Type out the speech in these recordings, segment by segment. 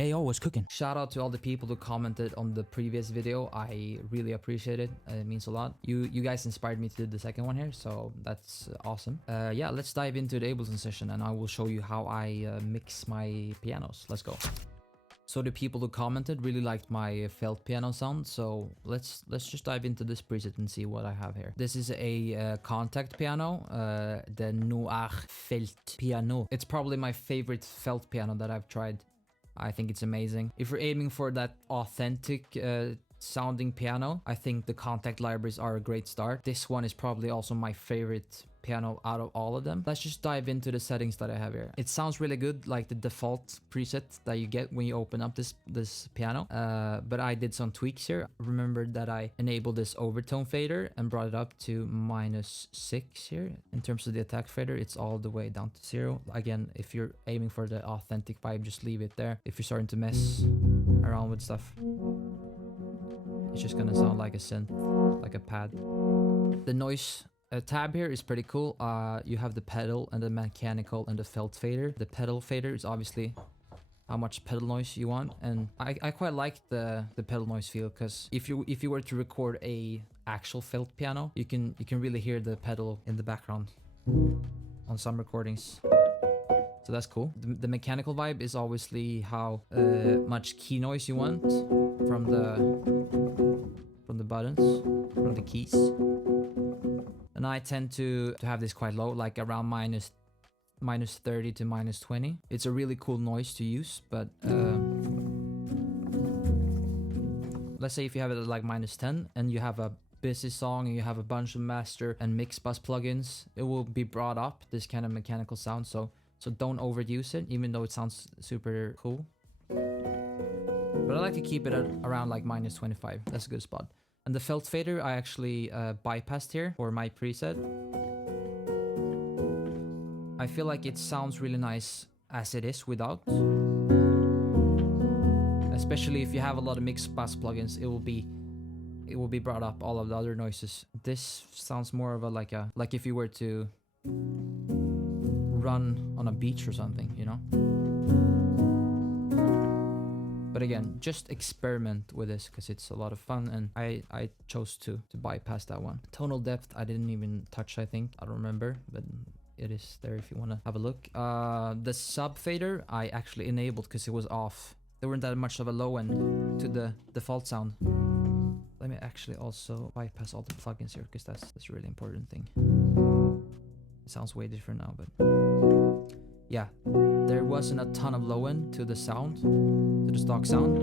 Ayo was cooking. Shout out to all the people who commented on the previous video. I really appreciate it. It means a lot. You guys inspired me to do the second one here, so that's awesome. Yeah, let's dive into the Ableton session and I will show you how I mix my pianos. Let's go. So the people who commented really liked my felt piano sound, so let's just dive into this preset and see what I have here. This is a Kontakt piano, the Noir Felt piano. It's probably my favorite felt piano that I've tried. I think it's amazing. If you're aiming for that authentic sounding piano, I think the Kontakt libraries are a great start. This one is probably also my favorite piano out of all of them. Let's just dive into the settings that I have here. It sounds really good, like the default preset that you get when you open up this piano. But I did some tweaks here. Remember that I enabled this overtone fader and brought it up to -6 here. In terms of the attack fader, it's all the way down to 0. Again, if you're aiming for the authentic vibe, just leave it there. If you're starting to mess around with stuff, it's just gonna sound like a synth, like a pad. The noise tab here is pretty cool. You have the pedal and the mechanical and the felt fader. The pedal fader is obviously how much pedal noise you want, and I quite like the pedal noise feel, because if you were to record a actual felt piano, you can really hear the pedal in the background on some recordings. So that's cool. The mechanical vibe is obviously how much key noise you want from the buttons, from the keys. And I tend to have this quite low, like around minus 30 to -20. It's a really cool noise to use, but let's say if you have it at like -10 and you have a busy song and you have a bunch of master and mix bus plugins, it will be brought up, this kind of mechanical sound. So don't overuse it, even though it sounds super cool. But I like to keep it at around like -25. That's a good spot. And the felt fader I actually bypassed here for my preset. I feel like it sounds really nice as it is without. Especially if you have a lot of mixed bass plugins, it will be brought up all of the other noises. This sounds more of a like if you were to run on a beach or something, you know? But again, just experiment with this because it's a lot of fun, and I chose to bypass that one. Tonal depth I didn't even touch, I think. I don't remember, but it is there if you want to have a look. The sub fader I actually enabled because it was off. There weren't that much of a low end to the default sound. Let me actually also bypass all the plugins here, because that's a really important thing. It sounds way different now, but yeah, there wasn't a ton of low end to the sound, to the stock sound.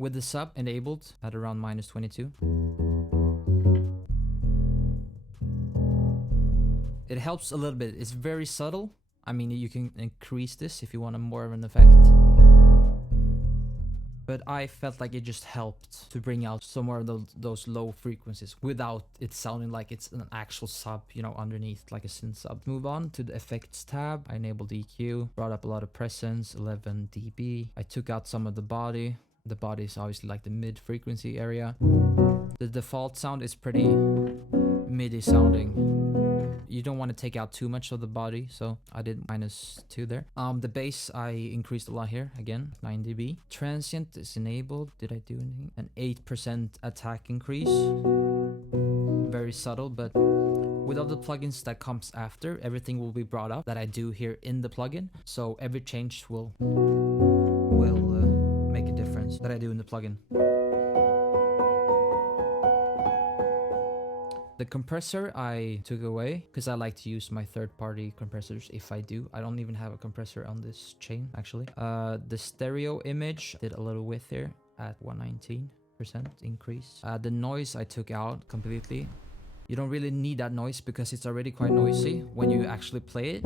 With the sub enabled at around -22. It helps a little bit. It's very subtle. I mean, you can increase this if you want more of an effect. But I felt like it just helped to bring out some more of those low frequencies without it sounding like it's an actual sub, you know, underneath like a synth sub. Move on to the effects tab. I enabled EQ, brought up a lot of presence, 11 dB. I took out some of the body. The body is obviously like the mid frequency area. The default sound is pretty MIDI sounding. You don't want to take out too much of the body, so I did -2 there. The bass I increased a lot here, again 9 dB. Transient is enabled. Did I do anything? An 8% attack increase. Very subtle, but with all the plugins that comes after, everything will be brought up that I do here in the plugin. So every change will make a difference that I do in the plugin. The compressor I took away because I like to use my third-party compressors if I do. I don't even have a compressor on this chain, actually. The stereo image did a little width here at 119% increase. The noise I took out completely. You don't really need that noise because it's already quite noisy when you actually play it.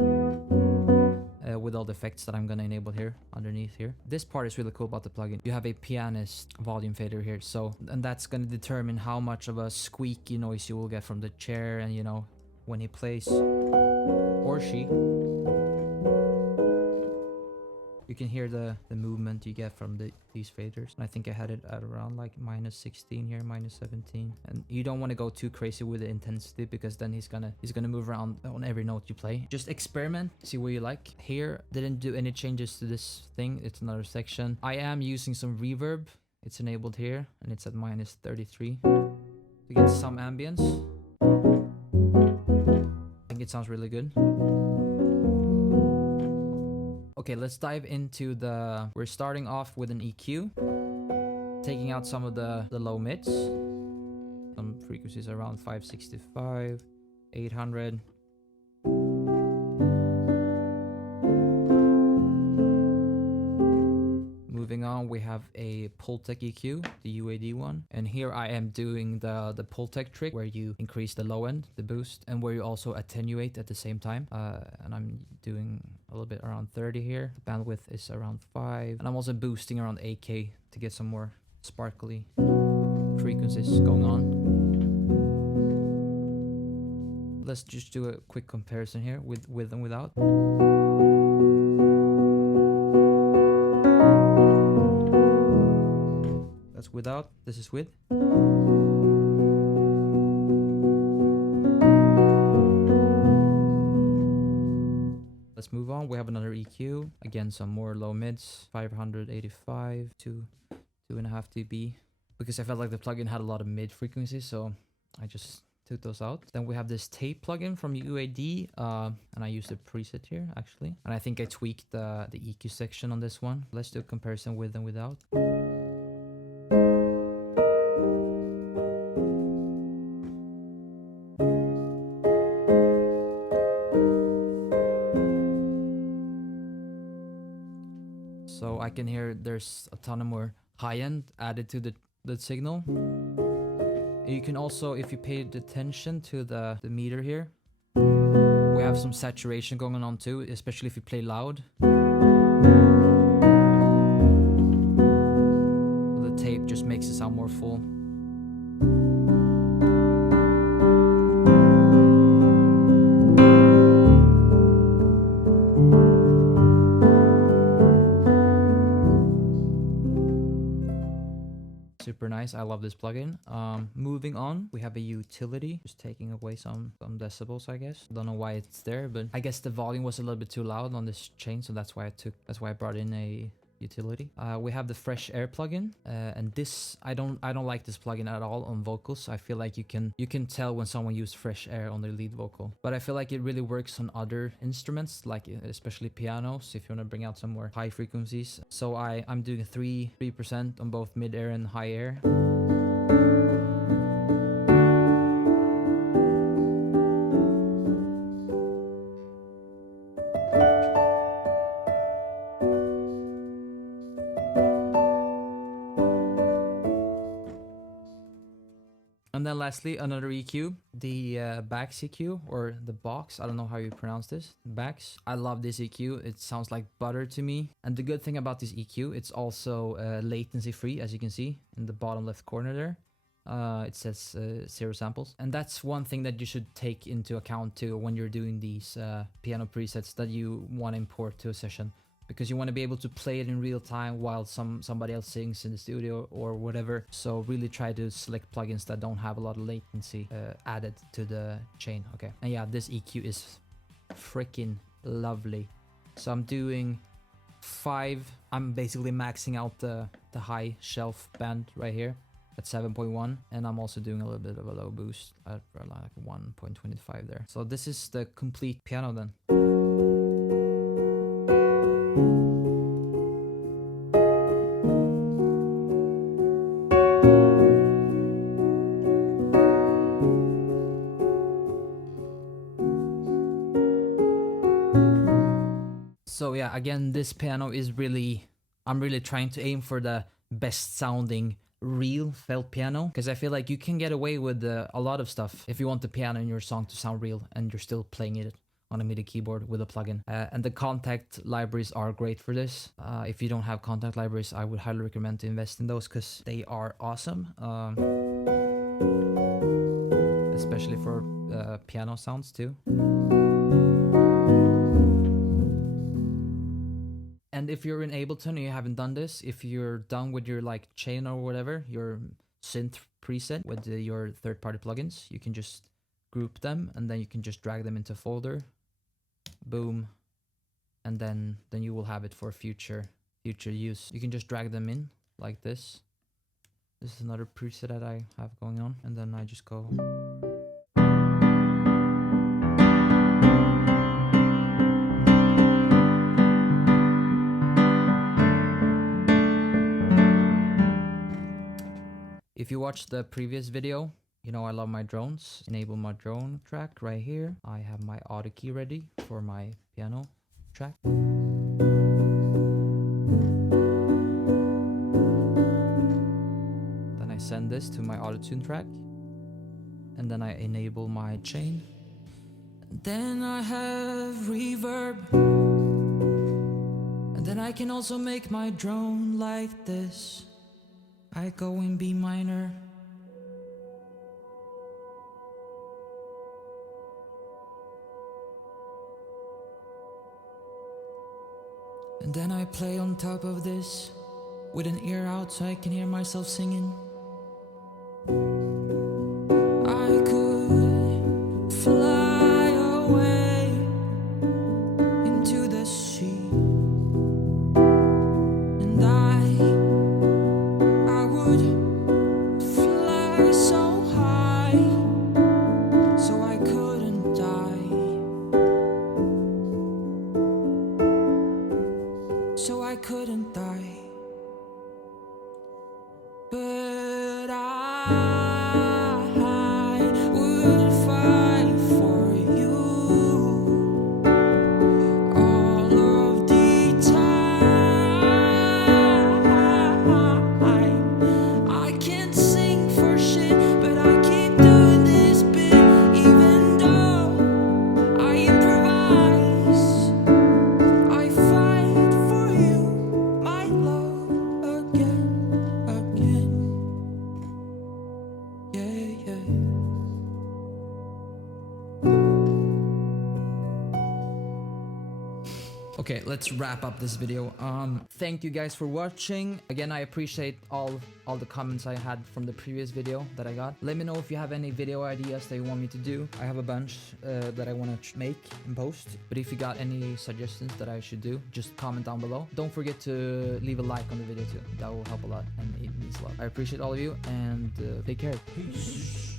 With all the effects that I'm gonna enable here underneath here. This part is really cool about the plugin. You have a pianist volume fader here, and that's gonna determine how much of a squeaky noise you will get from the chair, and you know, when he plays or she. You You can hear the movement you get from these faders. And I think I had it at around like -16 here, -17. And you don't want to go too crazy with the intensity, because then he's gonna move around on every note you play. Just experiment, see what you like. Here, didn't do any changes to this thing. It's another section. I am using some reverb. It's enabled here, and it's at -33 to get some ambience. I think it sounds really good. Okay, let's dive into the... We're starting off with an EQ, taking out some of the low mids. Some frequencies around 565, 800. Moving on, we have a Kontakt EQ, the UAD one. And here I am doing the Kontakt trick, where you increase the low end, the boost, and where you also attenuate at the same time. And I'm doing a little bit around 30 here. The bandwidth is around 5. And I'm also boosting around 8K to get some more sparkly frequencies going on. Let's just do a quick comparison here with and without. That's without, this is with. Let's move on. We have another EQ. Again, some more low mids. 585 to 2.5 dB. Because I felt like the plugin had a lot of mid frequencies, so I just took those out. Then we have this tape plugin from UAD, and I used a preset here actually. And I think I tweaked the EQ section on this one. Let's do a comparison with and without. So I can hear there's a ton of more high end added to the signal. You can also, if you paid attention to the meter here, we have some saturation going on too, especially if you play loud. The tape just makes it sound more full. Super nice. I love this plugin. Moving on, we have a utility, just taking away some decibels, I guess. Don't know why it's there, but I guess the volume was a little bit too loud on this chain, so that's why I brought in a utility. We have the fresh air plugin, and this I don't like this plugin at all on vocals. I feel like you can tell when someone used fresh air on their lead vocal, but I feel like it really works on other instruments, like especially pianos, if you want to bring out some more high frequencies. So I'm doing 3% on both mid air and high air. And then lastly, another EQ, the Bax EQ, or the box. I don't know how you pronounce this. Bax. I love this EQ. It sounds like butter to me. And the good thing about this EQ, it's also latency free, as you can see in the bottom left corner there. It says 0 samples. And that's one thing that you should take into account too when you're doing these piano presets that you want to import to a session. Because you want to be able to play it in real time while somebody else sings in the studio or whatever. So really try to select plugins that don't have a lot of latency added to the chain. Okay. And yeah, this EQ is freaking lovely. So I'm doing 5. I'm basically maxing out the high shelf band right here at 7.1, and I'm also doing a little bit of a low boost at like 1.25 there. So this is the complete piano then. So yeah, again, this piano is I'm really trying to aim for the best sounding real felt piano, because I feel like you can get away with a lot of stuff if you want the piano in your song to sound real and you're still playing it on a MIDI keyboard with a plugin. And the Kontakt libraries are great for this. If you don't have Kontakt libraries, I would highly recommend to invest in those because they are awesome. Especially for piano sounds too. And if you're in Ableton and you haven't done this, if you're done with your like chain or whatever, your synth preset with your third-party plugins, you can just group them and then you can just drag them into a folder. Boom. And then you will have it for future use. You can just drag them in like this. This is another preset that I have going on, and then I just go. If you watched the previous video, you know I love my drones. Enable my drone track right here. I have my auto key ready for my piano track. Then I send this to my auto-tune track. And then I enable my chain. And then I have reverb. And then I can also make my drone like this. I go in B minor. And then I play on top of this with an ear out so I can hear myself singing. I could fly away into the sea, and I would fly so high so I couldn't die, so I couldn't die. But I would fight for you all of the time. I can't sing for shit, but I keep doing this bit, even though I improvise. I fight for you, my love, again. Okay, let's wrap up this video. Thank you guys for watching. Again, I appreciate all the comments I had from the previous video that I got. Let me know if you have any video ideas that you want me to do. I have a bunch that I want to make and post. But if you got any suggestions that I should do, just comment down below. Don't forget to leave a like on the video too. That will help a lot and it means a lot. I appreciate all of you, and take care. Peace.